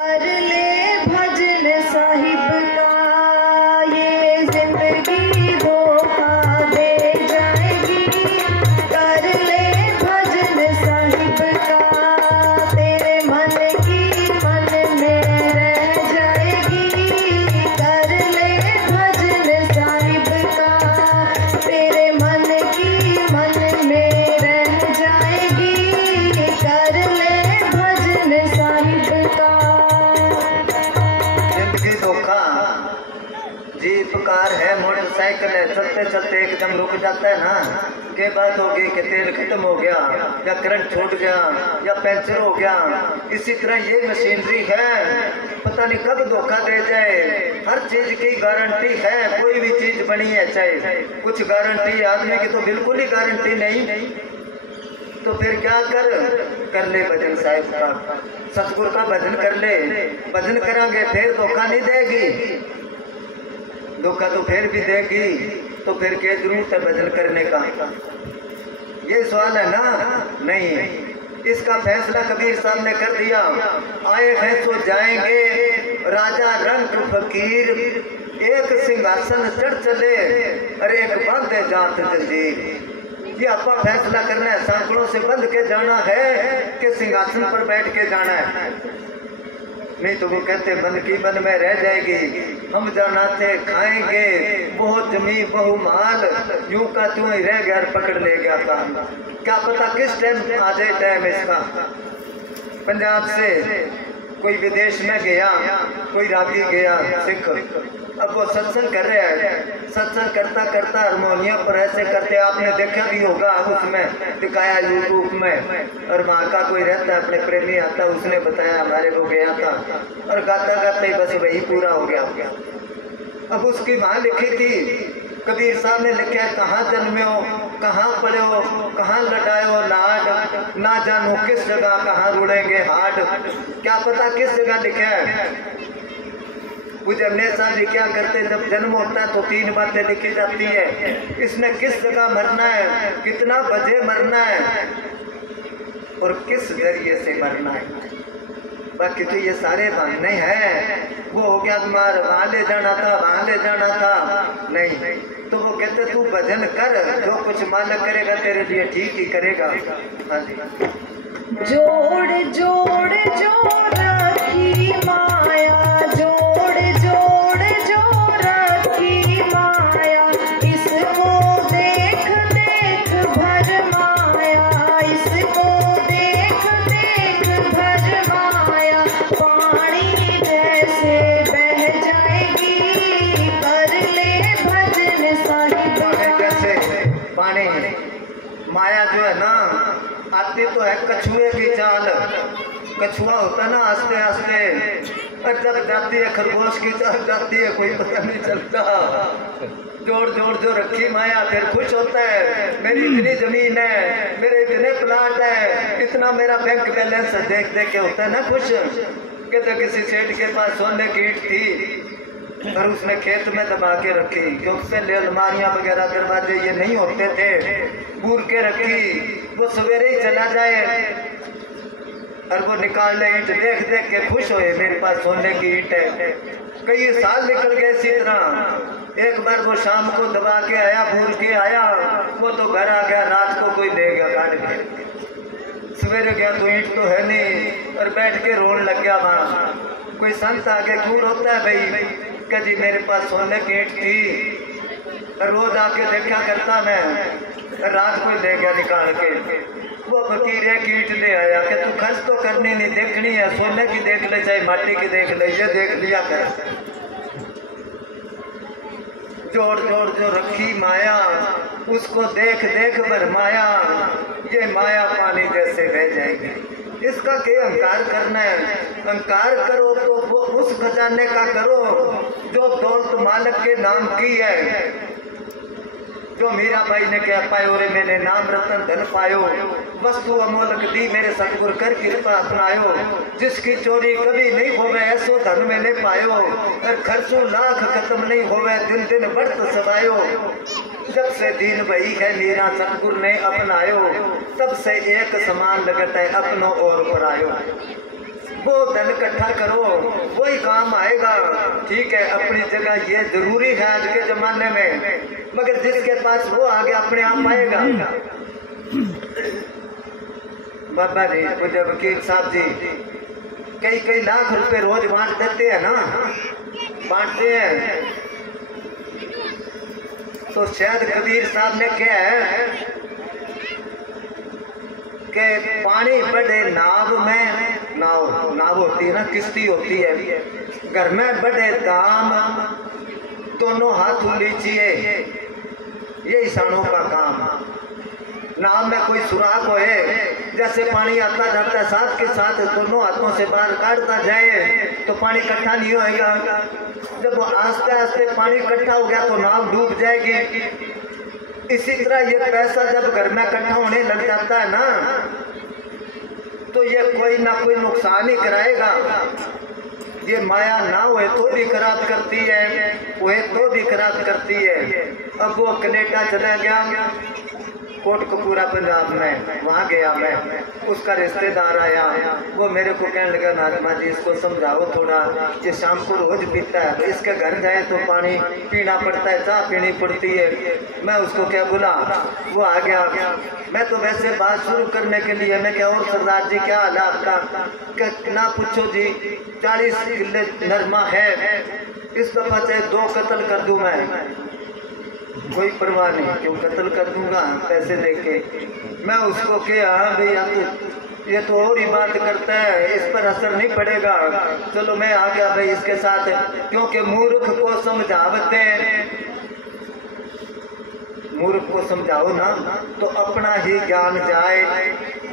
कर ले भजन साहिब का, ये जिंदगी धोखा दे जाएगी। कर ले भजन साहिब का, तेरे मन की मन में रह जाएगी। कर ले भजन साहिब का, तेरे मन की मन में रह जाएगी। कर ले भजन साहिब का। जीप कार है, मोटरसाइकिल है, चलते चलते एकदम रुक जाता है ना, के बात होगी कि तेल खत्म हो गया या करंट छूट गया या पंचर हो गया। इसी तरह ये मशीनरी है, पता नहीं कब धोखा दे जाए। हर चीज की गारंटी है, कोई भी चीज बनी है चाहे कुछ गारंटी, आदमी की तो बिल्कुल ही गारंटी नहीं। तो फिर क्या कर ले भजन साहिब का, सतगुरु का भजन कर ले। भजन करांगे फिर धोखा नहीं देगी, धोखा तो फिर भी देगी। तो फिर क्या जरूरत है भजन करने का? ये सवाल है ना? नहीं, इसका फैसला कबीर साहब ने कर दिया। आए हैं तो जाएंगे राजा रंग फकीर, एक सिंहासन चढ़ चले अरे एक बांधे जात जंजीर। ये आपका फैसला करना है, सांकड़ों से बंध के जाना है कि सिंहासन पर बैठ के जाना है। नहीं तो वो कहते बन की बन में रह जाएगी, हम जाना थे खाएंगे बहुत जमी बहु माल, यूं का त्यों ही रह गया पकड़ ले गया था। क्या पता किस टाइम आ जाए टाइम इसका। पंजाब से कोई विदेश में गया, कोई रागी गया सिख, अब वो सत्संग कर रहे हैं, सत्संग करता करता हारमोनियम पर ऐसे करते, आपने देखा भी होगा, उसमें दिखाया यूट्यूब में। और वहाँ का कोई रहता है अपने प्रेमी आता, उसने बताया हमारे को गया था, और गाता गाता ही बस वही पूरा हो गया। अब उसकी वहाँ लिखी थी, कबीर साहब ने लिखा कहाँ जन्मे हो, कहाँ पढ़े हो, कहाँ लटाए हो लाड, ना जानो किस जगह कहाँ रुड़ेंगे हाड। क्या पता किस जगह लिखा है। पूज्य अमने साहब जी क्या करते, जब जन्म होता है तो 3 बातें लिखी जाती है, इसने किस जगह मरना है, कितना बजे मरना है और किस जरिए से मरना है। बाकी तो ये सारे बहाने हैं। वो हो गया तुम्हारा वहाँ ले जाना था, वहाँ ले जाना था, नहीं तो वो कहते तू भजन कर, जो कुछ मालिक करेगा तेरे लिए ठीक ही करेगा। हाँ जी। जोड़ जोड़ जोड़ रखी माया, जोड़ जोड़ जोड़ रखी माया, इसको देख देख भर माया, इसको देख देख भर माया, पानी जैसे बह जाएगी। कर ले भजन साहिब का। कैसे पानी, माया जो है ना आती तो है कछुए की चाल, कछुआ होता ना आस्ते आस्ते, और जब जाती है खरगोश की चाल जाती है, कोई पता नहीं चलता। जोड़ जोड़ जो रखी माया, फिर खुश होता है मेरी इतनी जमीन है, मेरे इतने प्लाट है, इतना मेरा बैंक बैलेंस देख देख के होता है ना खुश। कहते किसी सेठ के पास सोने की ईंट थी और उसने खेत में दबा के रखी, क्योंकि उससे अलमारियां वगैरह दरवाजे ये नहीं होते थे, बूर के रखी। वो सवेरे ही चला जाए और वो निकाल ले ईंट, देख देख के खुश होए मेरे पास सोने की ईंट है। कई साल निकल गए इसी तरह। एक बार वो शाम को दबा के आया, बूर के आया, वो तो घर आ गया, रात को कोई ले गया काट के। सवेरे गया तो ईंट तो है नहीं, और बैठ के रोने लग गया। वहाँ कोई संत आगे क्यों रोता है भाई? कह जी मेरे पास सोने की ईंट थी, रोज आके देखा करता मैं, रात को ले गया निकाल के। वो फकीर एक ईंट ले आया कि तू खर्च तो करनी नहीं, देखनी है, सोने की देख ले चाहे माटी की देख ले, ये देख लिया कर। जोड़ जोड़ जो रखी माया, उसको देख देख भरमाया, ये माया पानी जैसे बह जाएगी। इसका क्या अहंकार करना है? अहंकार करो तो वो उस खजाने का करो जो दौलत मालिक के नाम की है। जो मीरा भाई ने क्या पायो रे मैंने नाम रतन धन पायो, वस्तु अमोलक दी मेरे सतगुर कर कृपा अपनायो। जिसकी चोरी कभी नहीं होवे ऐसो धन मैंने पायो, और खर्चो लाख खत्म नहीं होवे दिन दिन बढ़त सदायो। जब से दीन भई है मीरा सतगुर ने अपनायो, तब से एक समान लगत है अपनों और परायो। वो धन इकट्ठा करो, वही काम आएगा। ठीक है, अपनी जगह ये जरूरी है आज के जमाने में, मगर जिसके पास वो आगे अपने आप आएगा। बाबा जी, पूज्य वकील साहब जी कई कई लाख रुपए रोज बांट देते हैं ना, बांटते हैं। तो शायद कबीर साहब ने क्या है कि पानी बढ़े नाव में, नाव होती है ना, किश्ती होती है, घर में बढ़े दाम, दोनों हाथ लीजिए, ये इंसानों का काम। नाव में कोई सुराख होए, जैसे पानी आता जाता है साथ के साथ दोनों हाथों से बाहर काटता जाए तो पानी इकट्ठा नहीं होएगा। जब वो आस्ते आस्ते पानी इकट्ठा हो गया तो नाव डूब जाएगी। इसी तरह ये पैसा जब घर में इकट्ठा होने लग जाता है ना, तो ये कोई ना कोई नुकसान ही कराएगा। ये माया ना हुए तो भी खराब करती है, हुए तो भी खराब करती है। अब वो कनेडा चला गया, कोटकपूरा पंजाब में, वहाँ गया मैं, उसका रिश्तेदार आया, वो मेरे को कहने लगा महात्मा जी इसको समझाओ थोड़ा, ये शाम को रोज पीता है, तो इसके घर जाए तो पानी पीना पड़ता है, चाय पीनी पड़ती है। मैं उसको क्या बोला, वो आ गया। मैं तो वैसे बात शुरू करने के लिए मैं क्या, और सरदार जी क्या हाल है आपका, ना पूछो जी, 40 किले नरमा है, इस दफा चाहे 2 कत्ल कर दूं मैं, कोई परवाह नहीं, क्यों कत्ल कर दूंगा पैसे देके। मैं उसको क्या भाई ये तो और ही बात करता है, इस पर असर नहीं पड़ेगा, चलो मैं आ गया भाई इसके साथ। क्योंकि मूर्ख को समझावते, मूर्ख को समझाओ ना तो अपना ही ज्ञान जाए।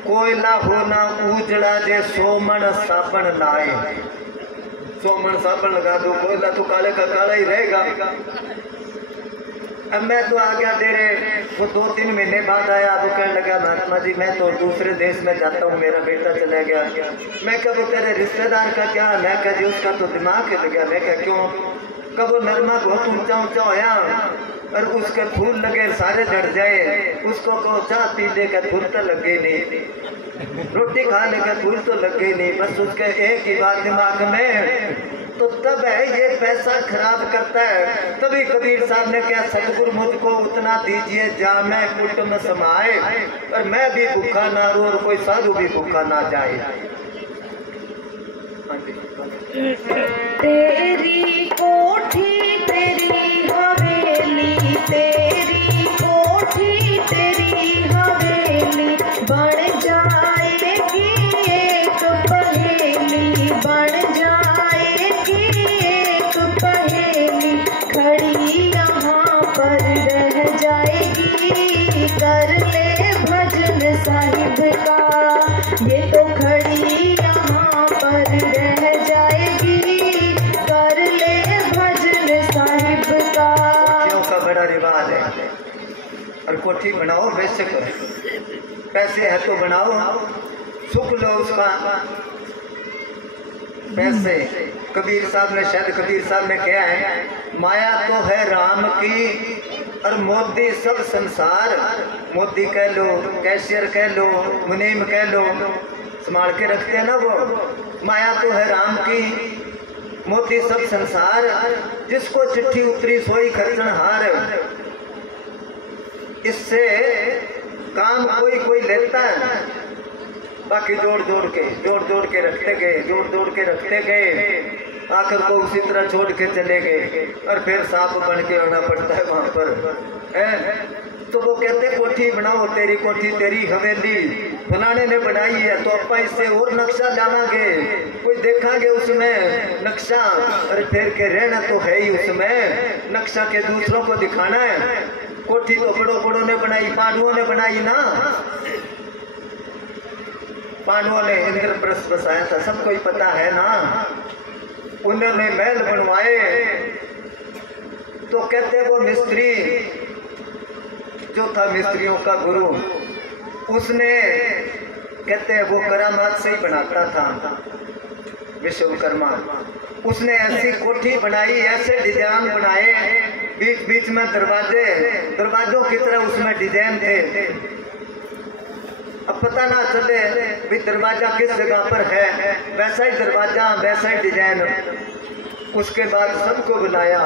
कोयला हो ना उजड़ा जे सोमन साबन लाए, सोमन साबन लगा दो, कोयला तो काले का काला ही रहेगा। अब मैं तो आ गया तेरे, वो 2-3 महीने बाद आया, वो कहने लगा महात्मा जी मैं तो दूसरे देश में जाता हूँ, मेरा बेटा चला गया। मैं क्या, वो तेरे रिश्तेदार का क्या, मैं क्या जी उसका तो दिमाग हिल गया। मैं क्या क्यों, कब वो नरमा बहुत ऊंचा ऊंचा होया और उसके फूल लगे सारे झड़ जाए, उसको कहो चाह पी लेकर फूल तो लगे नहीं, रोटी खा लेकर फूल तो लगे नहीं, बस उसके एक ही बात दिमाग में। तो तब है ये पैसा खराब करता है। तभी कबीर साहब ने क्या, सतगुरु मुझको उतना दीजिए जा मैं कुटुंब समाए, और मैं भी भूखा ना रो और कोई साधु भी भूखा ना जाए। तेरी कोठी तेरी हवेली, तेरी कोठी तेरी हवेली, बन जाएगी एक पहेली, बन जाएगी एक पहेली, खड़ी यहाँ पर रह जाएगी, कर ले भजन साहिब का, ये तो खड़ी यहाँ पर रह जाएगी, कर ले भजन साहिब का। कोठियों का बड़ा रिवाज है, और कोठी बनाओ बेशक, पैसे है तो बनाओ, सुख लो उसका पैसे। कबीर साहब ने, शायद कबीर साहब ने कहा है, माया तो है राम की और मोदी सब संसार, मोदी कह लो, कैशियर कह लो, मुनीम कह लो, संभाल के रखते हैं ना वो। माया तो है राम की, मोदी सब संसार, जिसको चिट्ठी उतरी सोई खर्चनहार। इससे काम कोई कोई लेता है, बाकी जोड़ जोड़ के रखते गए, जोड़ के रखते गए, आखिर को उसी तरह छोड़ के चले गए, और फिर सांप बन के आना पड़ता है वहां पर। तो वो कहते कोठी बनाओ, तेरी कोठी तेरी हवेली, फलाने ने बनाई है तो अपा इससे और नक्शा लावांगे, कोई देखांगे उसमें नक्शा, और फिर के रहना तो है ही उसमें, नक्शा के दूसरों को दिखाना है। कोठी तो बड़ों ने बनाई, पांडवों ने बनाई ना, पांडवों ने इंद्रप्रस्थ बसाया था, सबको ही पता है ना। उन्होंने महल बनवाए, तो कहते वो मिस्त्री जो था, मिस्त्रियों का गुरु, उसने कहते हैं वो करामात से ही बनाता था, विश्वकर्मा। उसने ऐसी कोठी बनाई, ऐसे डिजाइन बनाए, बीच बीच में दरवाजों की तरह उसमें डिजाइन थे। अब पता ना चले भी दरवाजा किस जगह पर है, वैसा ही दरवाजा वैसा ही डिजाइन। उसके बाद सबको बुलाया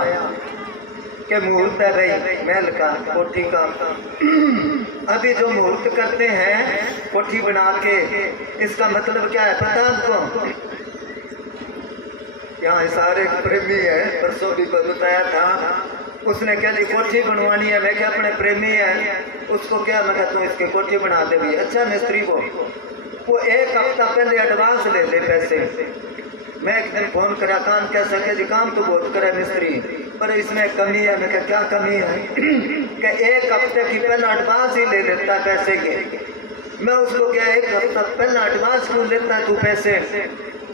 कि मुहूर्त है भाई महल का, कोठी का। अभी जो मुहूर्त करते हैं कोठी बना के, इसका मतलब क्या है पता आपको? यहाँ सारे प्रेमी है, परसों भी बताया था, उसने क्या जी कोठी बनवानी है। मैं क्या अपने प्रेमी है, उसको क्या मैं कहता हूँ इसकी कोठी बना दे भी। अच्छा मिस्त्री को वो 1 हफ्ता पहले एडवांस ले ले पैसे। मैं एक दिन फोन करा, काम कैसा क्या जी? काम तो बहुत करे मिस्त्री, पर इसमें कमी है। मैं क्या कमी है? कि 1 हफ्ते की पहले एडवांस ही ले लेता है पैसे के। मैं उसको क्या 1 हफ्ता पहले एडवांस क्यों लेता है तू पैसे?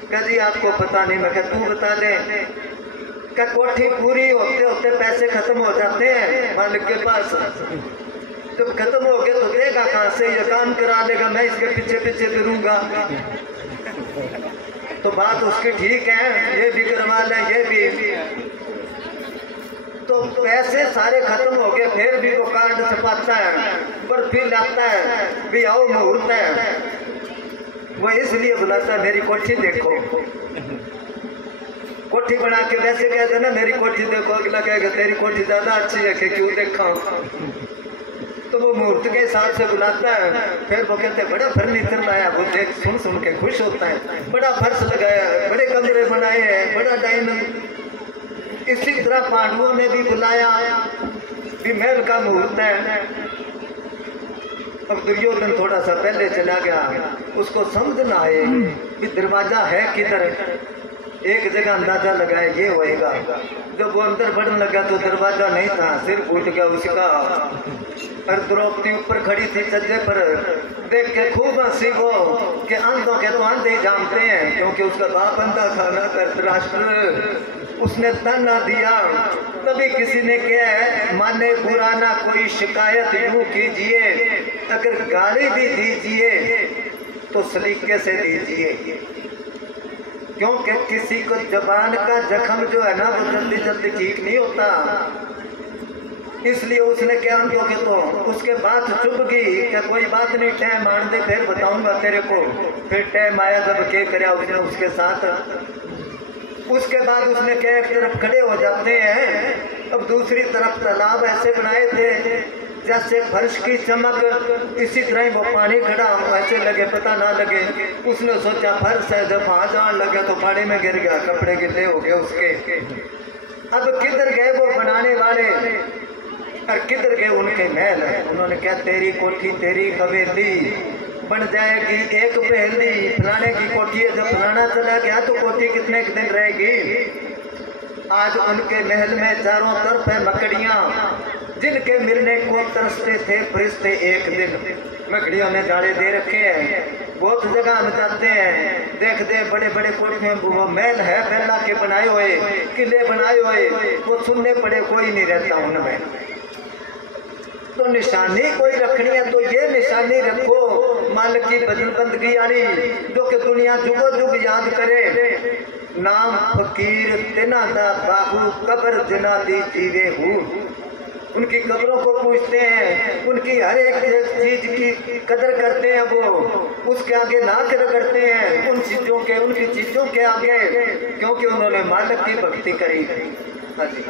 क्या जी आपको पता नहीं? मैं क्या तू बता दे। क्या कोठी पूरी होते होते पैसे खत्म हो जाते हैं मालिक के पास। जब खत्म हो गए तो देगा कहाँ से? ये काम करा लेगा, मैं इसके पीछे पीछे फिरूंगा। तो बात उसकी ठीक है, ये भी करवा ले, ये भी। तो पैसे सारे खत्म हो गए, फिर भी वो कार्ड छपाता है, पर फिर लाता है भी आओ मुहूर्त है। वो इसलिए बुलाता है मेरी कोठी देखो। कोठी बना के वैसे कहते ना मेरी कोठी देखो, अगला कहेगा तेरी कोठी ज्यादा अच्छी है कि क्यों देखा। तो वो मुहूर्त के हिसाब से बुलाता है। फिर वो कहते बड़ा फर्नीचर लाया, वो देख सुन सुन के खुश होता है। बड़ा फर्श लगाया है, बड़े कमरे बनाए हैं, बड़ा डाइनिंग। इसी तरह पांडवों ने भी बुलाया भी महल का मुहूर्त है। अब दुर्योधन थोड़ा सा पहले चला गया, उसको समझ ना आए कि दरवाजा है किधर। एक जगह अंदाजा लगाया ये होएगा। जब वो अंदर बढ़ने लगा तो दरवाजा नहीं था, सिर फूट गया उसका। और द्रौपदी ऊपर खड़ी थी छज्जे पर, देख के खूब हंसी वो कि अंधों के तो अंधे ही जानते हैं, क्योंकि उसका बाप अंधा था ना धृतराष्ट्र। उसने ताना दिया। तभी किसी ने कहा माने बुरा ना कोई शिकायत यूं कीजिए, अगर गाली भी दीजिए तो सलीके से दीजिए, क्योंकि किसी को जबान का जख्म जो है ना वो जल्दी जल्दी ठीक नहीं होता। इसलिए उसने क्या उनको के तो उसके बाद चुप गई कि कोई बात नहीं, टाइम आने दे फिर बताऊंगा तेरे को। फिर टाइम आया जब क्या कराया उसने उसके साथ। उसके बाद उसने क्या एक तरफ खड़े हो जाते हैं, अब दूसरी तरफ तालाब ऐसे बनाए थे जैसे फर्श की चमक, इसी तरह वो पानी खड़ा ऐसे लगे पता ना लगे। उसने सोचा फर्श है, जब वहां जाने लगे तो पानी में गिर गया, कपड़े गिले हो गए उसके। अब किधर गए वो बनाने वाले और किधर गए उनके महल। उन्होंने क्या तेरी कोठी तेरी हवेली बन जाएगी एक पहेली, फलाने की कोठी है, जब फलाना चला गया तो कोठी कितने दिन रहेगी। आज उनके महल में चारों तरफ है मकड़ियां, जिनके मिलने को तरसते थे फरिश्ते एक दिन। मकड़ियों ने जाले दे रखे हैं, बहुत जगह हम जाते हैं देखते बड़े बड़े कोठियों वो महल है पहला के बनाए हुए, किले बनाए हुए, वो सुनने पड़े कोई नहीं रहता उनमें। तो निशानी कोई रखनी है तो ये निशानी रखो मालिक की बंदगी यानी जो कि दुनिया जुगो जुग याद करे। नाम फकीर तिना दा बाहू कब्र जिना दी जीवे हूँ। उनकी कब्रों को पूछते हैं, उनकी हर एक चीज की कदर करते हैं, वो उसके आगे नाक रगड़ते हैं उन चीजों के, उनकी चीजों के आगे, क्योंकि उन्होंने मालिक की भक्ति करी। हाँ जी।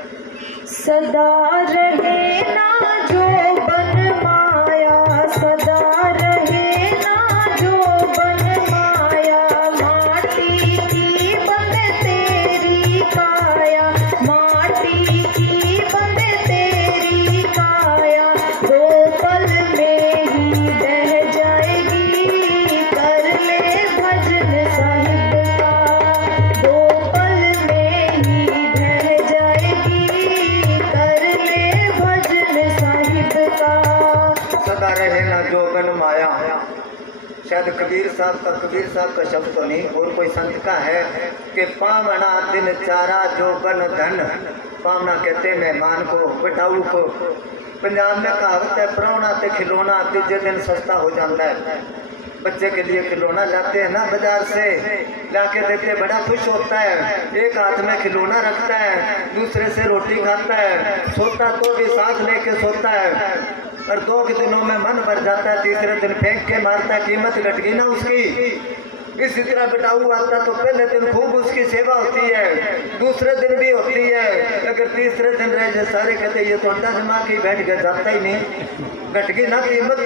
सदा रहे ना जो बन माया, सदा रहे ना जो बन माया, माटी की बन तेरी काया, माटी की बन तेरी काया, दो पल में ही बह जाएगी, कर ले भजन साहिब का, दो पल में ही बह जाएगी, कर ले भजन साहिब का। सदा रहे ना जो बन माया, शायद कबीर साहब का शब्द तो नहीं और कोई संत का है कि पावना दिन चारा जो बन धन। पावना कहते हैं मेहमान को, बटाऊ को। पंजाब में कहावत है परौना ते खिलौना तीजे दिन सस्ता हो जाता है। बच्चे के लिए खिलौना लाते हैं ना बाजार से, लाके देते बड़ा खुश होता है, एक हाथ में खिलौना रखता है, दूसरे से रोटी खाता है, सोता तो भी साथ लेके सोता है। और 2 के दिनों में मन भर जाता है, तीसरे दिन फेंक के मारता है, कीमत घट गई ना उसकी। इसी तरह बेटाऊ आता तो पहले दिन खूब उसकी सेवा होती है, दूसरे दिन भी होती है, अगर तीसरे दिन रह जाए सारे कहते ये तो अंडा जमा के बैठ गया, जाता ही नहीं, घट गई ना कीमत।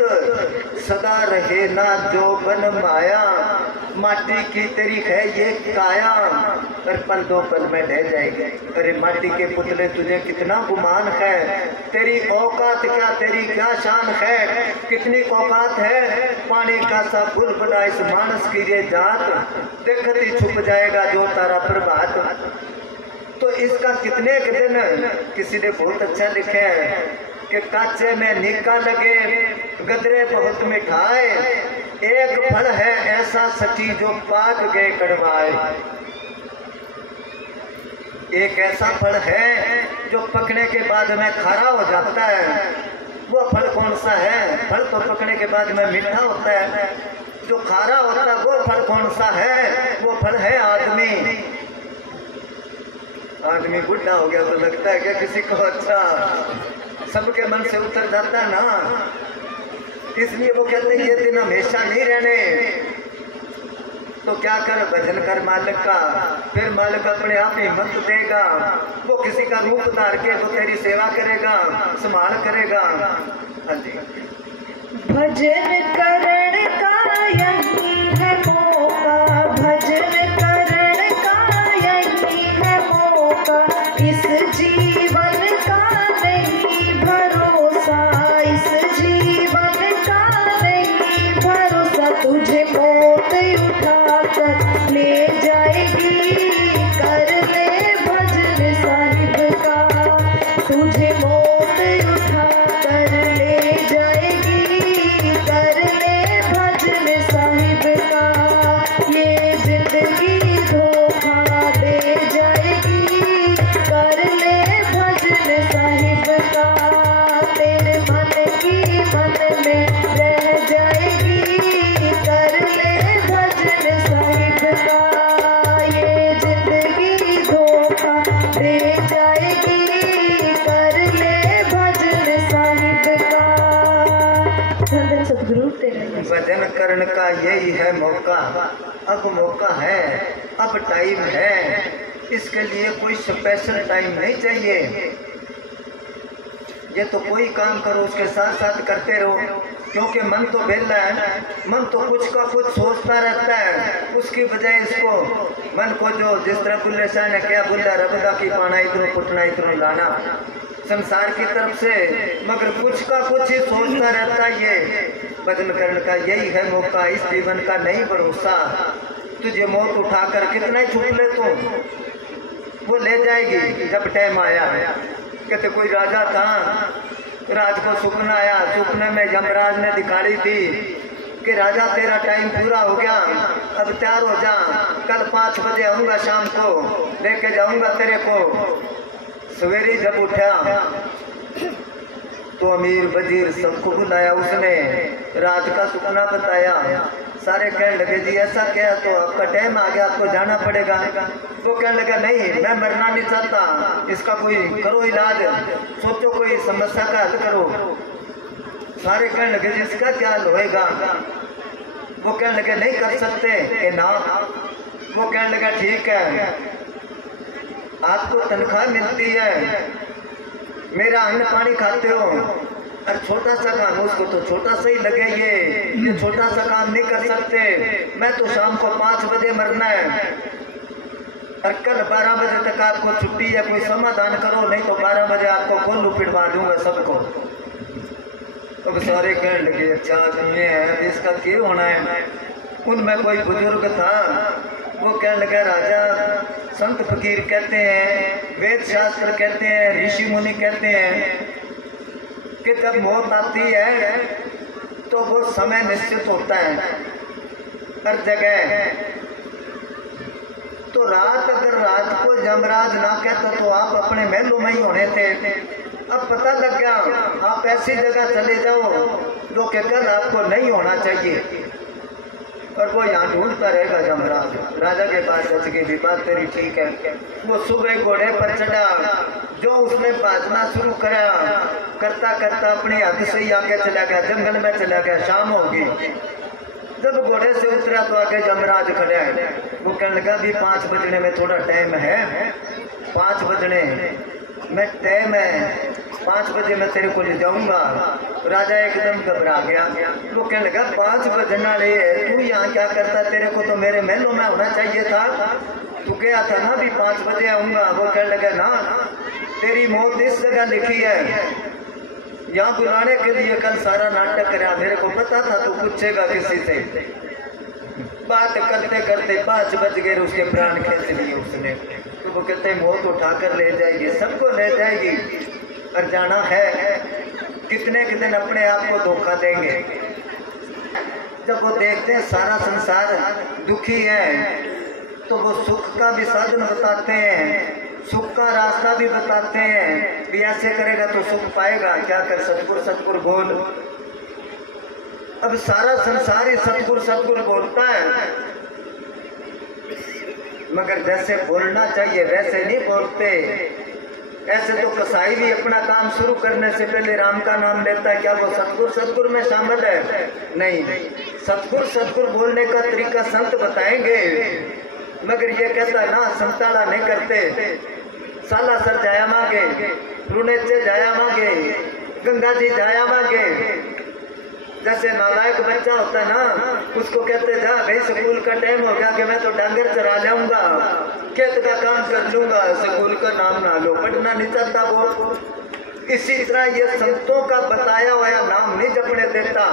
सदा रहे ना जो बन माया, माटी की तेरी है ये काया, पर पल 2 पल में ढह जाएगी। अरे माटी के पुतले तुझे कितना गुमान है, तेरी औकात क्या, तेरी क्या शान है, कितनी औकात है। पानी का सा फूल बना इस मानस की ये जात, देखते ही छुप जाएगा जो तारा प्रभात। तो इसका कितने के दिन किसी ने बहुत अच्छा लिखे है कि काचे में निका लगे गदरे बहुत मिठाए, एक फल है ऐसा सची जो पाक गए कड़वाए। एक ऐसा फल है जो पकने के बाद में खारा हो जाता है, वो फल कौन सा है? फल तो पकने के बाद में मीठा होता है, जो खारा होता है वो फल कौन सा है? वो फल है आदमी। आदमी बुढ़ा हो गया तो लगता है क्या किसी को अच्छा, सबके मन से उतर जाता है ना, इसलिए वो कहते हैं ये दिन हमेशा नहीं रहने। तो क्या कर, भजन कर मालिक का, फिर मालिक अपने आप हिम्मत देगा, वो किसी का रूप धार के वो तेरी सेवा करेगा, संभाल करेगा। हाँ जी, भजन करण का यही है मौका, भजन करण का यही है मौका, इस जीवन का नहीं भरोसा, इस जीवन का नहीं भरोसा, तुझे मौत उठा कर ले जाएगी, कर ले भजन साहिब का, तुझे मौत उठा कर ले जाएगी, कर ले भजन साहिब का, ये जिंदगी धोखा दे जाएगी, कर ले भजन साहिब का, तेरे मन की मन में रह जाएगी, कर ले भजन साहिब का, ये जिंदगी धोखा दे जाएगी, कर ले भजन साहिब का। धन सतगुरु तेरे भजन करने का यही है मौका। अब मौका है, अब टाइम है, इसके लिए कोई स्पेशल टाइम नहीं चाहिए। ये तो कोई काम करो उसके साथ साथ करते रहो, क्योंकि मन तो बेला है, मन तो कुछ का कुछ सोचता रहता है। उसकी बजाय इसको मन को जो जिस तरह बुल्ले शाह ने क्या बुल्ला रबदा की पाना इधरों पुटना इधरों लाना, संसार की तरफ से, मगर कुछ का कुछ ही सोचता रहता है। ये भजन करने का यही है मौका, इस जीवन का नहीं भरोसा, तुझे मौत उठाकर कितना ही छुप ले तू, वो ले जाएगी जब टाइम आया। कहते कोई राजा था, राज को सपना आया, सपने में यमराज ने दिखाई थी कि राजा तेरा टाइम पूरा हो गया, अब तैयार हो जा, कल 5 बजे आऊंगा, शाम को लेके जाऊंगा तेरे को। सवेरे जब उठा तो अमीर वजीर सबको बुलाया, उसने रात का सपना बताया। सारे कहने लगे जी ऐसा क्या, तो आपका टाइम आ गया, आपको जाना पड़ेगा। वो कहने लगा नहीं, मैं मरना नहीं चाहता, इसका कोई करो इलाज, सोचो कोई समस्या का हल करो। सारे कहने लगे जी इसका क्या हल होएगा? वो कहने लगे नहीं कर सकते कि ना। वो कहने लगा ठीक है, आपको तनख्वाह मिलती है, मेरा अन्न पानी खाते हो, और छोटा सा काम, उसको तो छोटा सा ही लगे, ये छोटा सा काम नहीं कर सकते। मैं तो शाम को 5 बजे मरना है, और कल 12 बजे तक आपको छुट्टी है, कोई समाधान करो, नहीं तो 12 बजे आपको खोलू पिटवा दूंगा सबको। अब सारे कहने लगे अच्छा ये है, इसका क्यों होना है? उनमें कोई बुजुर्ग था, वो कहने लगा राजा, संत फकीर कहते हैं, वेद शास्त्र कहते हैं, ऋषि मुनि कहते हैं कि जब मौत आती है तो वो समय निश्चित होता है हर जगह। तो रात, अगर रात को यमराज ना कहता तो आप अपने महलों में ही होने थे। अब पता लग गया, आप ऐसी जगह चले जाओ जो कि कल आपको नहीं होना चाहिए। और वो यहाँ ढूंढता रहेगा जमराज। राजा के पास सच की बात तेरी ठीक है। वो सुबह घोड़े पर चढ़ा, जो उसने बाजना शुरू करा, करता करता अपनी हद से ही आगे चला गया, जंगल में चला गया। शाम होगी, जब घोड़े से उतरा तो आगे जमराज खड़ा है। वो कहने लगा भी 5 बजने में थोड़ा टाइम है, 5 बजने में टाइम है, 5 बजे मैं तेरे को ले जाऊंगा। राजा एकदम घबरा गया। वो कहने लगा 5 बजना रे, तू यहाँ क्या करता? तेरे को तो मेरे महलों में होना चाहिए था, तू गया था ना भी 5 बजे आऊंगा। वो कहने लगा ना, तेरी मौत इस जगह लिखी है, यहाँ बुलाने के लिए कल सारा नाटक करा, मेरे को पता था तू पूछेगा किसी से। बात करते करते 5 बज गए, उसके प्राण खींच लिए उसने। तो वो कहते मौत उठा कर ले जाएगी, सबको ले जाएगी, और जाना है कितने के दिन अपने आप को धोखा देंगे। जब वो देखते हैं सारा संसार दुखी है, तो वो सुख का भी साधन बताते हैं, सुख का रास्ता भी बताते हैं कि ऐसे करेगा तो सुख पाएगा। क्या कर सतगुर सतगुर बोल। अब सारा संसार ही सतगुर सतगुर बोलता है, मगर जैसे बोलना चाहिए वैसे नहीं बोलते। ऐसे तो कसाई भी अपना काम शुरू करने से पहले राम का नाम लेता है, क्या वो सतगुर सतगुर में शामिल है? नहीं, सतगुर सतगुर बोलने का तरीका संत बताएंगे, मगर ये कहता है ना संताड़ा नहीं करते। साला सर जाया मांगे, रुनेचे जाया मांगे, गंगा जी जाया मांगे। जैसे नालायक बच्चा होता है ना, उसको कहते जा भाई स्कूल का टाइम हो गया कि मैं तो डांगर चरा लाऊंगा, खेत का काम कर लूंगा, स्कूल का नाम ना लो, पढ़ना नहीं चाहता वो। इसी तरह ये संतों का बताया हुआ नाम नहीं जपने देता,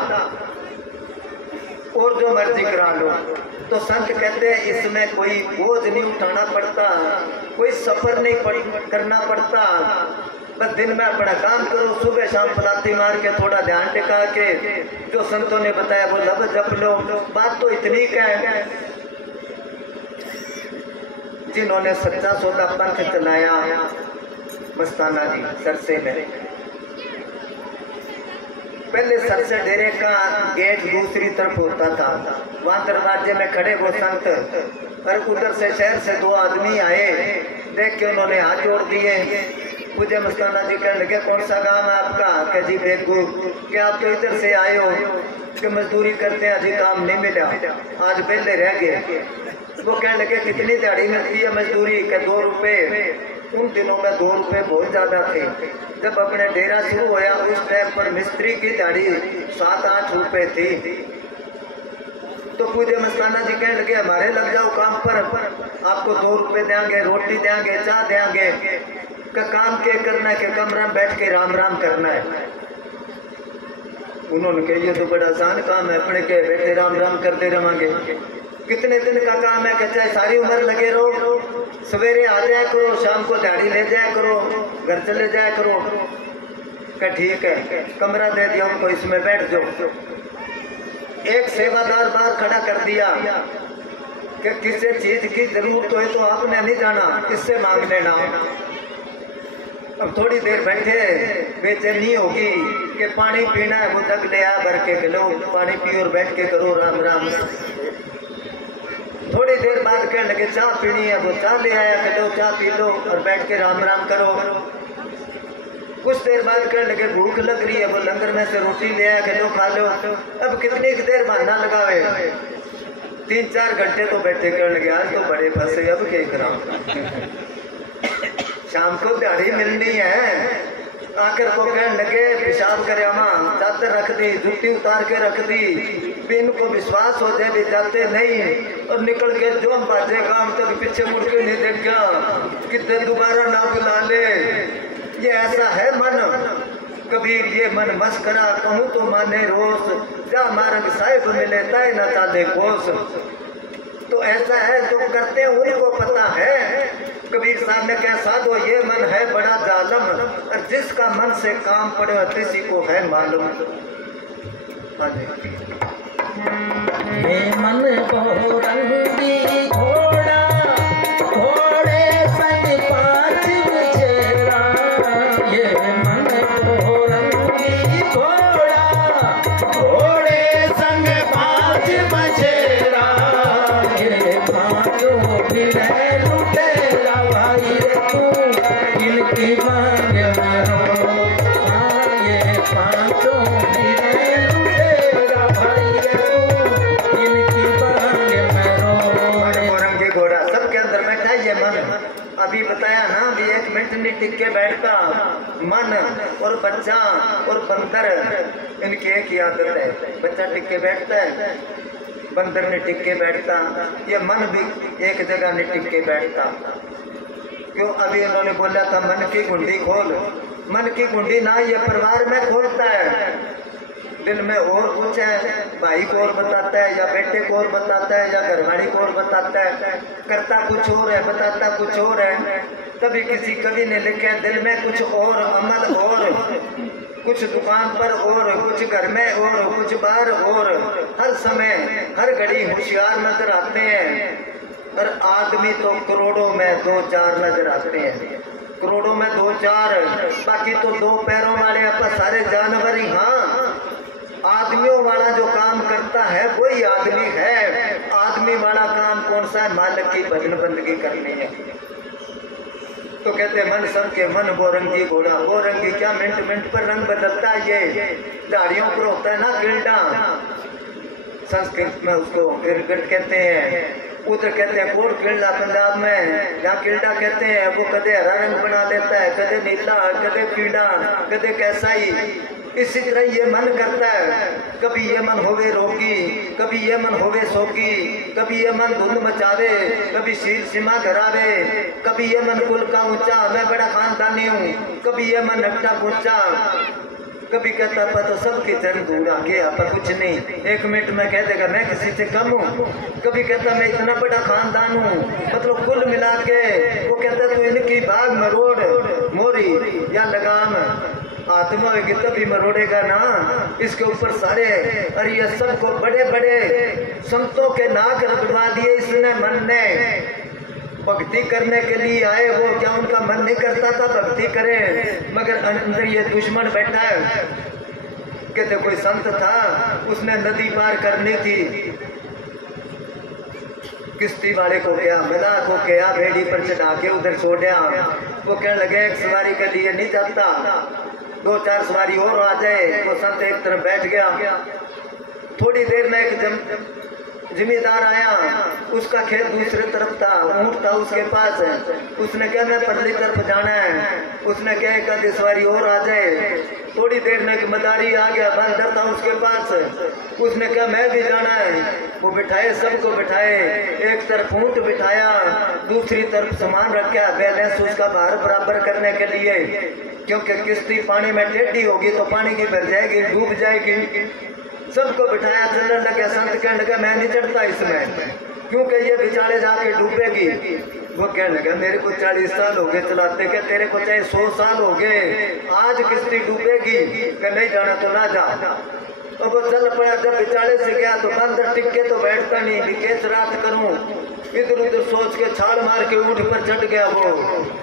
और जो मर्जी करा लो। तो संत कहते हैं इसमें कोई बोझ नहीं उठाना पड़ता, कोई सफर नहीं करना पड़ता, बस दिन में अपना काम करो, सुबह शाम पलाती मार के थोड़ा ध्यान टिका के जो संतों ने बताया वो लब जप लो। बात तो इतनी का है, जिन्होंने सच्चा सौदा पंथ चलाया मस्ताना जी सरसे में। पहले सरसे डेरे का गेट दूसरी तरफ होता था, वहां दरवाजे में खड़े वो संत, और उधर से शहर से 2 आदमी आए, देख के उन्होंने हाथ जोड़ दिए। मुझे मस्ताना जी कहने लगे कौन सा गांव है आपका? क्या जी बेगू। क्या आप तो इधर से आए हो कि मजदूरी करते हैं, अभी काम नहीं मिला, आज पहले रह गए। वो कहने लगे कितनी दिहाड़ी मिलती है मजदूरी? के 2 रुपये। उन दिनों में 2 रुपये बहुत ज्यादा थे। जब अपने डेरा शुरू होया उस टाइम पर मिस्त्री की दिहाड़ी 7-8 रुपये थी। तो पूजे मस्ताना जी कहने लगे हमारे लग जाओ काम पर, आपको 2 रुपये देंगे, रोटी देंगे, चाय देंगे। का काम क्या करना है? कि कमरा में बैठ के राम राम करना है। उन्होंने कहा ये तो बड़ा आसान काम है, अपने के बैठे राम राम करते रहेंगे। कितने दिन का काम है? कि चाहे सारी उम्र लगे रहो, सवेरे आ जाया करो, शाम को दिहाड़ी ले जाया करो, घर चले जाया करो। का ठीक है, कमरा दे दिया उनको, इसमें बैठ जाओ। एक सेवादार बाहर खड़ा कर दिया कि किसी चीज की जरूरत हो तो आपने नहीं जाना, किससे मांग लेना। अब थोड़ी देर बैठे, बेचैनी होगी कि पानी पीना है, वो जग ले आ भर के लो, पानी पी और बैठ के करो राम राम। थोड़ी देर बाद कहने लगे चाय पीनी है, वो चाय ले आया कि लो चाय पी लो और बैठ के राम राम करो। कुछ देर बाद कहने लगे भूख लग रही है, वो लंगर में से रोटी ले आया कि लो खा लो। अब कितनी देर बहाना लगावे, 3-4 घंटे तो बैठे। कहने लगे आज तो बड़े फंसे, अब क्या करा, शाम को दिहाड़ी मिलनी है। आकर को कहने लगे पेशाब करे मां, चादर रख दी, जूती उतार के रख दी, बिन को विश्वास हो जाए भी जाते नहीं, और निकल के जो बाजे काम तक पीछे मुड़ के नहीं देखा, कितने दोबारा ना बुला ले। ये ऐसा है मन कबीर, ये मन मस्करा कहूँ तो माने रोस, जा मार्ग साहिब मिले तय न चाले कोस। तो ऐसा है जो करते उनको पता है। कबीर साहब ने कहा साधो ये मन है बड़ा जालम, और जिसका मन से काम पड़े किसी को है मालूम। हे मन को रंगी घोड़ा, घोड़े संग 5 बछेरा। ये मन को रंगी घोड़ा, घोड़े संग 5 बछेरा। अभी बताया ना भी 1 मिनट नहीं टिक के बैठता। मन और बच्चा और बंदर इनकी एक ही आदत है, बच्चा टिक के बैठता है, बंदर नहीं टिक के बैठता, ये मन भी एक जगह नहीं टिक के बैठता। क्यों? अभी उन्होंने बोला था मन की कुंडी खोल, मन की कुंडी ना ये परिवार में खोलता है, दिल में और कुछ है, भाई को और बताता है या बेटे को और बताता है या घरवाली को और बताता है, करता कुछ और है बताता कुछ और है। तभी किसी कवि ने लिखा दिल में कुछ और, अमल और, कुछ दुकान पर और, कुछ घर में और, कुछ बाहर और, हर समय हर घड़ी होशियार नजर आते हैं, पर आदमी तो करोड़ों में 2-4 नजर आते हैं, करोड़ों में 2-4, बाकी तो 2 पैरों वाले अपन सारे जानवर ही। हाँ, आदमियों वाला जो काम करता है वही आदमी है। आदमी वाला काम कौन सा है? मालिक की भजन बंदगी करनी है। तो कहते मन सबके मन वो रंगी घोड़ा, वो रंगी क्या मिनट मिनट पर रंग बदलता है। ये झाड़ियों पर होता है ना गिल्डा, संस्कृत में उसको गिरगिट कहते हैं, उधर कहते हैं कोट किल्डा पंजाब में, यहाँ किल्डा कहते हैं। वो कदे हरा रंग बना देता है, कदे नीला, कदे पीला, कदे कैसा ही। इसी तरह ये मन करता है, कभी ये मन होवे रोगी, कभी ये मन होवे सोगी, कभी ये मन धुंध मचावे, कभी शील सीमा घरावे, कभी ये मन कुल का ऊंचा मैं बड़ा खानदानी हूँ, कभी ये मन नकटा ऊंचा, कभी कहता पर तो सबकी चरण दूर आगे आपा कुछ नहीं, 1 मिनट में कह देगा मैं किसी से कम हूँ, कभी कहता मैं इतना बड़ा खानदान हूँ। मतलब कुल मिला के वो कहता तो इनकी बाग मरोड़ मोरी या लगाम आत्मा होगी तभी मरोड़ेगा ना। इसके ऊपर सारे और ये सबको बड़े बड़े संतों के नाक रखवा दिए इसने मन ने। भक्ति करने के लिए आए वो, क्या उनका मन नहीं करता था भक्ति करें? मगर अंदर ये दुश्मन बैठा है। कहते कोई संत था, उसने नदी पार करनी थी, किश्ती वाले को क्या मिला को क्या भेड़ी पर चढ़ा के उधर छोड़ा। वो कहने लगे एक सवारी के लिए नहीं जाता, 2-4 सवारी और आ जाए। वो संत एक तरफ बैठ गया। थोड़ी देर में एक जिम्मेदार आया, उसका खेत दूसरे तरफ था, ऊँट था उसके पास। उसने कहा मैं परली तरफ जाना है। उसने कहा एक आधी सवारी और आ जाए। थोड़ी देर में एक मदारी आ गया, बंदर था उसके पास। उसने कहा मैं भी जाना है। वो बिठाए, सबको बिठाए, एक तरफ ऊँट बिठाया, दूसरी तरफ सामान रखा, बैलेंस उसका भार बराबर करने के लिए, क्योंकि किश्ती पानी में टेढ़ी होगी तो पानी की भर जाएगी, डूब जाएगी। सबको बिठाया, चलने लगे। संत कहने लगा मैं नहीं चढ़ता इसमें, क्योंकि ये बेचारे जाके डूबेगी। वो कहने लगा मेरे को 40 साल हो गए चलाते, क्या तेरे को चाहे 100 साल हो गए, आज किश्ती डूबेगी, कि नहीं जाना तो ना जा। और वो चल पड़ा। जब बेचारे से गया तो बंदर टिक के तो बैठता नहीं, विकेश रात करूं, इधर उधर सोच के छाल मार के ऊँट पर चढ़ गया। वो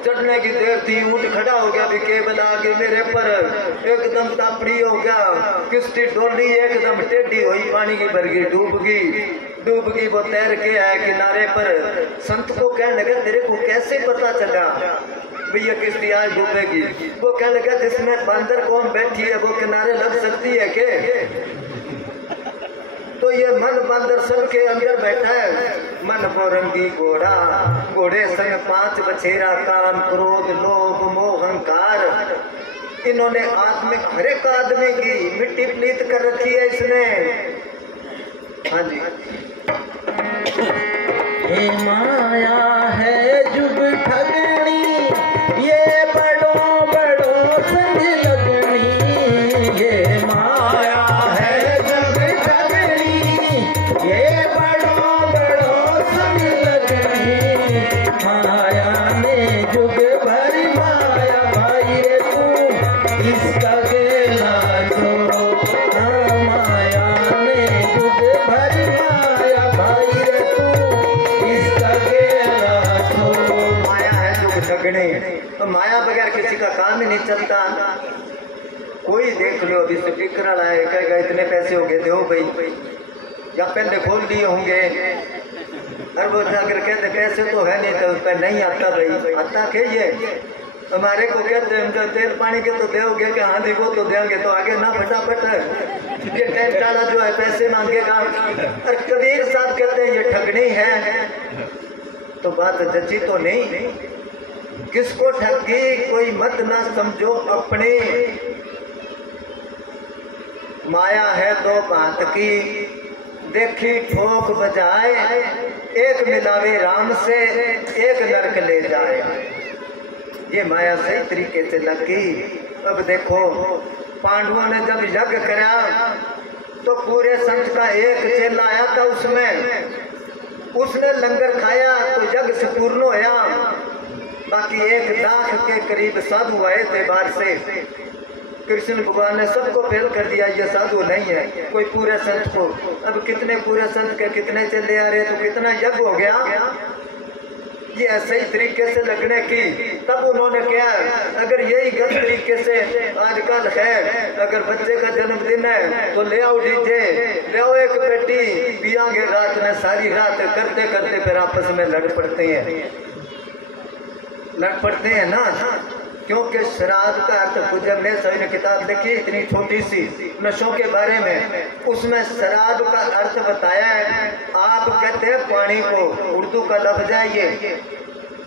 चढ़ने की देर थी, ऊँट खड़ा हो गया, भी केबल आगे मेरे पर एकदम तापड़ी हो गया। किश्ती डोली एकदम टेढ़ी हुई, पानी की भर गई, डूब गई। वो तैर के आया किनारे पर। संत को कहने लगा तेरे को कैसे पता चला भैया किश्ती आज डूबेगी? वो कहने लगा जिसमें बंदर कौन बैठी है वो किनारे लग सकती है के? तो ये मन बंदर सबके अंदर बैठा है। मन वो रंगी घोड़ा, घोड़े संग 5 बछेरा, काम क्रोध लोभ मोह अहंकार। इन्होंने आत्मिक हर एक आदमी की मिट्टी प्लीत कर रखी है इसने। हाँ जी। हे माया है जुग ठगनी, ये बड़ों बड़ों संग लगनी। ये माया है जुग ठगनी, ये बड़ों बड़ों संग लगनी। माया ने जुग भरी माया भाई रे तू इसका गेला छोड़ो। माया ने जुग भरी माया भाई रे तू इसका गेला छोड़ो। माया है जुग ठगनी, तो माया बगैर किसी का काम ही नहीं चलता। कोई देख लो अभी स्पीकर लाए, कहेगा इतने पैसे हो गए दो भाई, या पहले खोल दिए होंगे। और वो अगर कहते पैसे तो है नहीं तो उस पर नहीं आता भाई, आता के ये हमारे को कहते हैं जो तेल पानी के तो दोगे कि हाँ जी वो तो देंगे, तो आगे ना फटाफट ये टाइम डाला जो है पैसे मांगेगा। और कबीर साहब कहते हैं ये ठगनी है। तो बात जची तो नहीं, किसको ठगी कोई मत ना समझो अपने, माया है दो बात की देखी ठोक बजाए, एक मिलावे राम से एक नरक ले जाए। ये माया सही तरीके से लगी। अब देखो पांडवों ने जब यज्ञ करा तो पूरे संत का एक चेला आया था, उसने लंगर खाया तो यज्ञ से पूर्ण होया। बाकी 1 लाख के करीब साधु आए थे बाहर से। कृष्ण भगवान ने सबको फेल कर दिया, ये साधु नहीं है कोई पूरे संत को। अब कितने पूरे संत के कितने चले आ रहे, तो कितना यज्ञ हो गया। ये ऐसे ही तरीके से लगने की। तब उन्होंने क्या, अगर यही गलत तरीके से आजकल है, अगर बच्चे का जन्मदिन है तो ले आओ डीजे, ले आओ एक पेटी, पियांगे रात में सारी रात, करते करते फिर आपस में लड़ पड़ते हैं ना। क्योंकि शराब का अर्थ खुद हमने सभी ने किताब देखी इतनी छोटी सी नशों के बारे में, उसमें शराब का अर्थ बताया है। आप कहते हैं पानी को, उर्दू का लफ्ज है ये,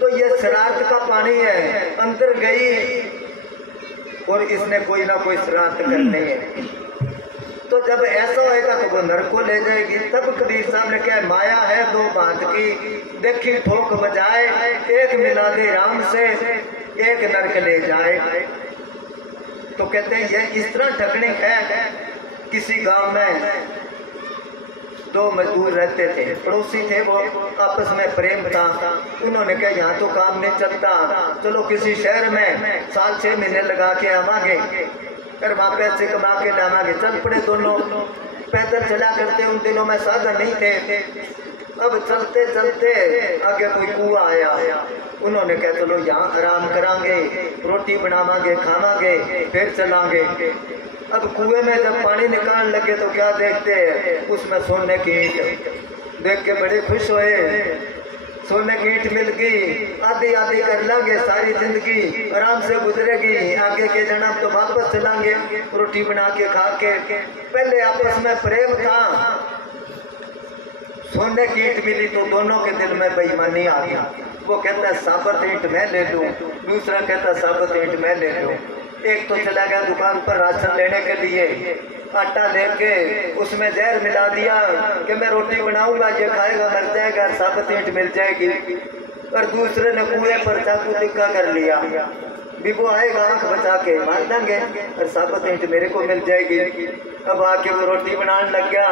तो ये शरारत का पानी है, अंदर गई और इसने कोई ना कोई शरारत करनी है। तो जब ऐसा होएगा तो वो नरक को ले जाएगी। तब कबीर साहब ने क्या, माया है दो बात की देखी ठोक बजाए, एक मिला दे राम से एक नरक ले जाए। तो कहते हैं ये इस तरह ठगने है। किसी गांव में 2 मजदूर रहते थे, पड़ोसी थे, वो आपस में प्रेम था। उन्होंने कहा यहाँ तो काम नहीं चलता, चलो किसी शहर में 7-6 महीने लगा के आवांगे, फिर वहाँ पैसे कमा के लावांगे। चल पड़े दोनों, पैदल चला करते, उन दिनों में साधन नहीं थे। अब चलते चलते आगे कोई कुआं आया, उन्होंने कहा चलो यहाँ आराम करांगे, रोटी बनावांगे, खावांगे, फिर चलांगे। अब कुएं में जब पानी निकालने लगे तो क्या देखते हैं, उसमें सोने की ईंट। देख के बड़े खुश हुए, सोने की ईंट मिल गई, आधी आधी कर लांगे, सारी जिंदगी आराम से गुजरेगी, आगे के जन्म तो वापस चलांगे रोटी बना के खा के। पहले आपस में प्रेम था, सोने की ईंट मिली तो दोनों के दिल में बेईमानी आ गई। वो कहता है साबुत ईंट मैं ले लूं, दूसरा कहता साबुत ईंट मैं ले लूं। एक तो चला गया दुकान पर राशन लेने के लिए, आटा लेके उसमें जहर मिला दिया कि मैं रोटी बनाऊंगा, ये खाएगा मर जाएगा, साबुत ईंट मिल जाएगी। और दूसरे ने कुएं पर चाकू तिक्का कर लिया, भी वो आएगा आंख बचा के मार देंगे और साबुत ईंट मेरे को मिल जाएगी। अब आके वो रोटी बनाने लग गया,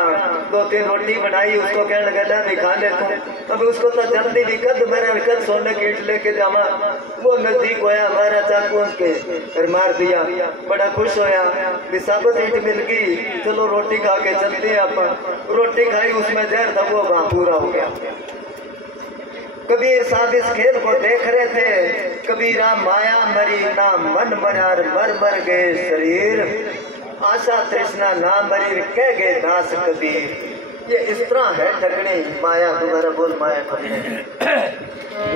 2-3 रोटी बनाई, उसको कहने लगा भी खा ले तू। अब उसको तो जल्दी भी कद मेरा कद सोने की ईंट लेके जावा। वो नजदीक होया, हमारा चाकू उसके और मार दिया। बड़ा खुश होया भी साबुत ईंट मिल गई, चलो रोटी खा के चलते हैं। अपन रोटी खाई, उसमें जहर था, वो वहां पूरा हो गया। कबीर साहब इस खेल को देख रहे थे। कबीरा माया मरी ना मन मरार, मर मर गए शरीर, आशा तृष्णा ना मरी, कह गए दास कबीर। ये इस तरह है ठगने माया। दोबारा बोल माया ठगने।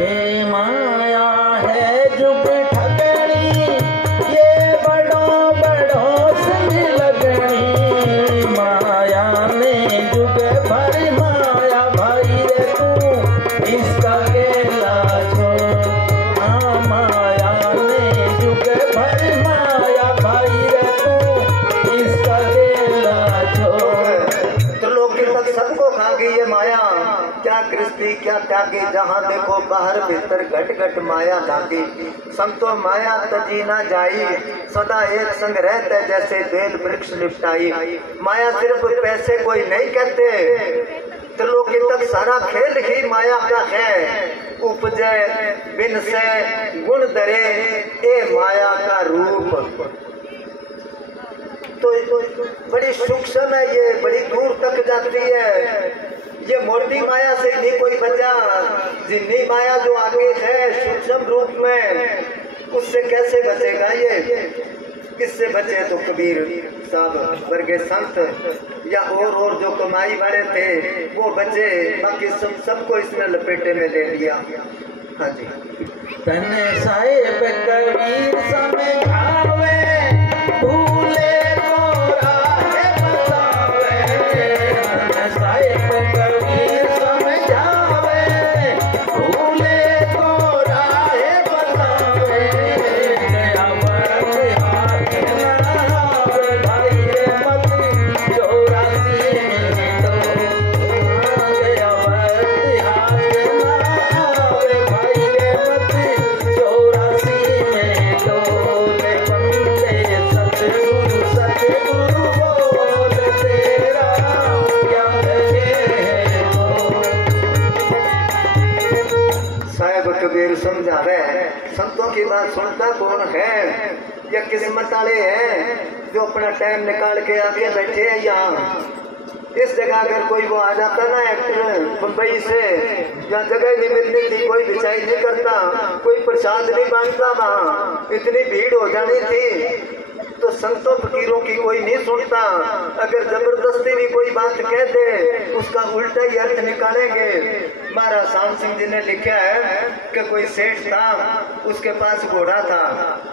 ये माया है जुग ठगनी, ये बड़ों बड़ों संग लगनी। माया ने जुग भर माया भाई रे तू इसका गेला छोड़। हाँ माया ने जुग भर माया भाई रे तू इसका गेला छोड़। तो लोग तक सबको खा गई ये माया। क्या गृहस्थी क्या त्यागी, जहाँ देखो बाहर भीतर घट घट माया लागी। संतो माया तजी ना जाई, सदा एक संग रहते जैसे बेल वृक्ष लिपटाई। माया सिर्फ पैसे कोई नहीं कहते, त्रिलोकी तक सारा खेल ही माया का है। उपजे बिन से गुण धरे, ए माया का रूप। तो बड़ी सूक्ष्म है ये, बड़ी दूर तक जाती है। ये मोटी माया से नहीं कोई बचा, जिन्नी माया जो आगे है सूक्ष्म रूप में, उससे कैसे बचेगा ये? किससे बचे? तो कबीर साहब वर्गे संत या और जो कमाई वाले थे वो बचे, बाकी सबको इसने लपेटे में ले लिया। हाँ जी। तन साहिब कबीर समझावे, भूले को राह बतावे। तन साहिब कबीर समझावे, भूले को राह बतावे। संतों की बात सुनता कौन है? ये किस्मत वाले हैं जो अपना टाइम निकाल के आगे बैठे हैं यहाँ। इस जगह अगर कोई वो आ जाता ना एक्टर मुंबई से, या जगह नहीं मिलती थी, कोई बिछाई नहीं करता, कोई प्रसाद नहीं बांटता, वहाँ इतनी भीड़ हो जानी थी। तो संतों फकीरों की कोई नहीं सुनता। अगर जबरदस्ती भी कोई बात कह दे उसका उल्टा ही अर्थ निकालेंगे। महाराज शाम सिंह जी ने लिखा है कि कोई सेठ था, उसके पास घोड़ा था,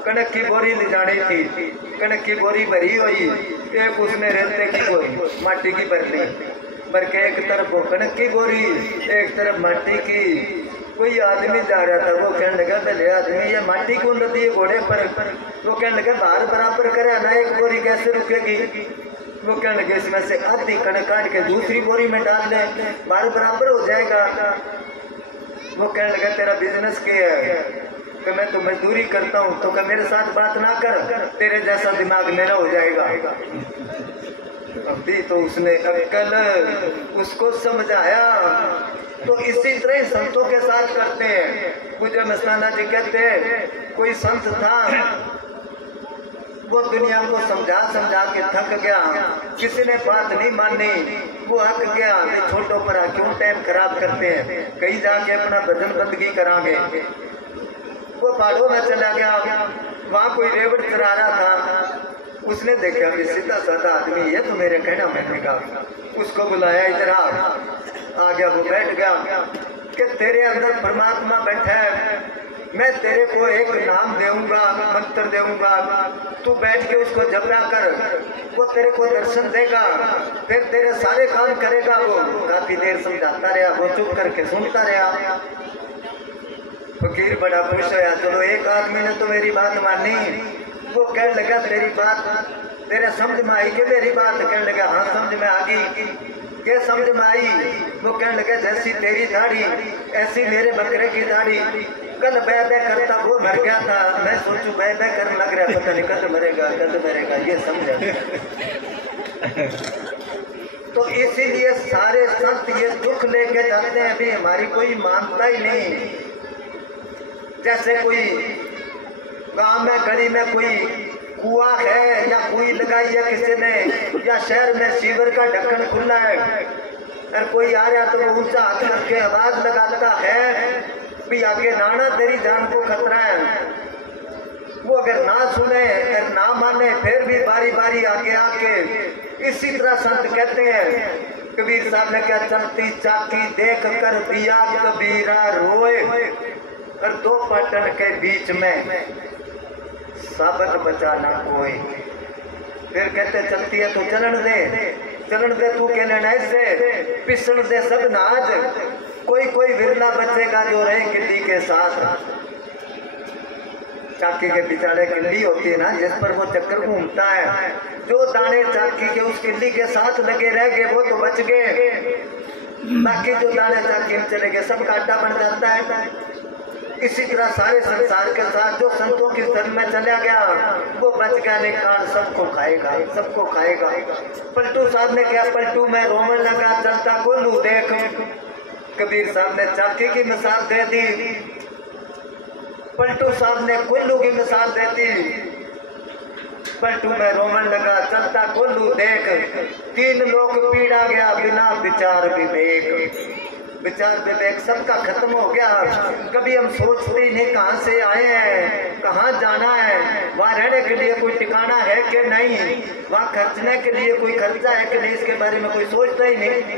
कनक की बोरी ले जानी थी, कनक की बोरी भरी हुई, एक उसने रेलते की बोरी माटी की भर ली, भर के एक तरफ वो कनक की बोरी, एक तरफ माटी की। कोई आदमी जा रहा था, वो कहने लगा पहले आदमी ये माटी कौन लदी है घोड़े पर? वो कहने लगा भार बराबर करे ना, एक बोरी कैसे रुकेगी? वो कहने लगे इसमें से आधी कणक काट के दूसरी बोरी में डाल ले, भार बराबर हो जाएगा। वो कहने लगा तेरा बिजनेस क्या है? कि मैं तो मजदूरी करता हूँ। तो क्या मेरे साथ बात ना कर, तेरे जैसा दिमाग मेरा हो जाएगा। अभी तो उसने अक्कल उसको समझाया। तो इसी तरह संतों के साथ करते हैं। पूज्य मस्ताना जी कहते हैं कोई संत था, वो दुनिया को समझा समझा के थक गया, किसी ने बात नहीं मानी, वो हक गया। छोटों पर क्यों टाइम खराब करते हैं, कहीं जाके अपना भजन बंदगी करांगे। वो पहाड़ों में चला गया, वहाँ कोई रेवड़ चरा रहा था, उसने देखा कि सीधा साधा आदमी ये तो मेरे कहना मानेगा। उसको बुलाया, इधर आ गया। वो बैठ गया कि तेरे अंदर परमात्मा बैठा है, मैं तेरे को एक नाम देऊंगा, मंत्र देऊंगा, तू बैठ के उसको जपया कर, वो तेरे को दर्शन देगा, फिर तेरे सारे काम करेगा। वो काफी देर समझाता रहा, वो चुप करके सुनता रहा। फकीर बड़ा खुश होया, चलो एक आदमी ने तो मेरी बात मानी। वो कहने लगा तेरी बात तेरे समझ में आई कि मेरी बात? कहने लगा हाँ समझ में आ गई। क्या समझ में आई? वो कहने लगा जैसी तेरी दाढ़ी ऐसी मेरे बकरे की दाढ़ी। कल बह बह करता वो मर गया था, मैं सोचू बह बह करने लग रहा, पता नहीं कद मरेगा कद मरेगा, ये समझा। तो इसीलिए सारे संत ये दुख लेके जाते हैं, अभी हमारी कोई मानता ही नहीं। जैसे कोई गांव में गली में कोई कुआं है या कोई लगाई है किसी ने, या शहर में सीवर का ढक्कन खुला है, और कोई आ रहा तो वो ऊंचा हाथ करके आवाज लगाता है भी आगे नाना तेरी जान को खतरा है। वो अगर ना सुने और ना माने फिर भी बारी बारी आगे आके इसी तरह संत कहते हैं। कबीर साहब ने क्या चलती चाकी देख कर दिया कबीरा रोए, और दो पाटन के बीच में साबत बचाना कोई। फिर कहते चलती है तो चलन दे तू के लेना से पिसण दे सब नाज, कोई कोई विरला बचेगा जो रहे किल्ली के साथ। चाकी के बिचारे किल्ली होती है ना, जिस पर वो चक्कर घूमता है, जो दाने चाकी के उस किल्ली के साथ लगे रह गए वो तो बच गए, बाकी जो दाने चाकी में चले गए सब कांटा बन जाता है। इसी तरह सारे संसार के साथ जो संतों की शरण में चला गया वो बच गया, नहीं कान सबको खाएगा, सबको खाएगा। पलटू साहब ने क्या, पलटू में रोमन लगा चलता कोल्लू देख। कबीर साहब ने चाकी की मिसाल दे दी, पलटू साहब ने कोल्लू की मिसाल दे दी। पलटू में रोमन लगा चलता कोल्लू देख, तीन लोग पीड़ा गया बिना विचार विवेक। विचार विवेक सबका खत्म हो गया। कभी हम सोचते ही नहीं कहाँ से आए हैं, कहाँ जाना है, वहाँ रहने के लिए कोई ठिकाना है कि नहीं, वहाँ खर्चने के लिए कोई खर्चा है कि नहीं, इसके बारे में कोई सोचता ही नहीं।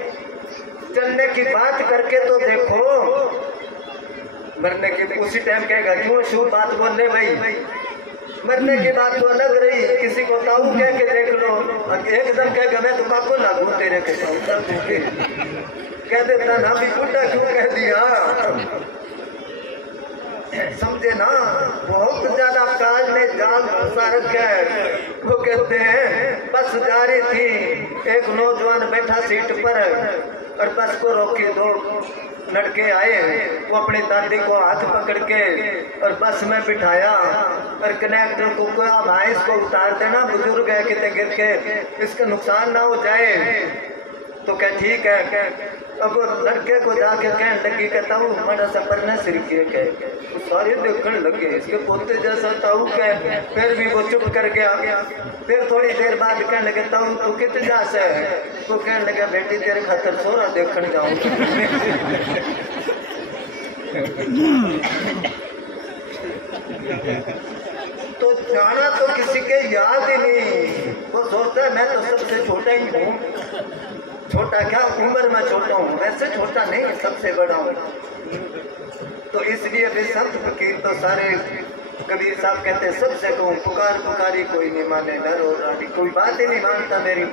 चलने की बात करके तो देखो, मरने की उसी टाइम कहेगा क्यों शुभ बात बोल ले भाई। मरने की बात तो अलग रही, किसी को ताऊ कह के देख लो, एकदम कहेगा मैं तो पाको लागू तेरे के कह देता ना भी बुढ़ा क्यों कह दिया, समझे ना। बहुत ज्यादा काज ने जाल फंसा रखा है। वो कहते हैं बस जा रही थी, एक नौजवान बैठा सीट पर और बस को रोकी, दो लड़के आए, वो अपनी दादी को हाथ पकड़ के और बस में बिठाया और कनेक्टर को कहा भाई इसको उतार देना, बुजुर्ग है कितने गिर के इसका नुकसान ना हो जाए। तो क्या ठीक है, अब वो लड़के को जाके कहने लगी कि ताऊ बड़ा सा परना सिर के कह, वो सारे देखने लगे इसके पोते जैसा ताऊ कह, फिर भी वो चुप करके आ गया। फिर थोड़ी देर बाद कहने लगे ताऊ तू कितने जास है, तो कहने लगा बेटी तेरे खातर सोरा देखने जाऊं। तो जाना तो किसी के याद ही नहीं, वो सोचता है मैं तो सबसे छोटा ही हूँ। छोटा क्या, उम्र में छोटा हूँ, वैसे छोटा नहीं सबसे बड़ा हूँ। तो इसलिए वे संत फकीर तो सारे, कबीर साहब कहते हैं सबसे कहूँ पुकार पुकारी कोई नहीं माने, डर और रानी कोई बात ही नहीं मानता मेरी।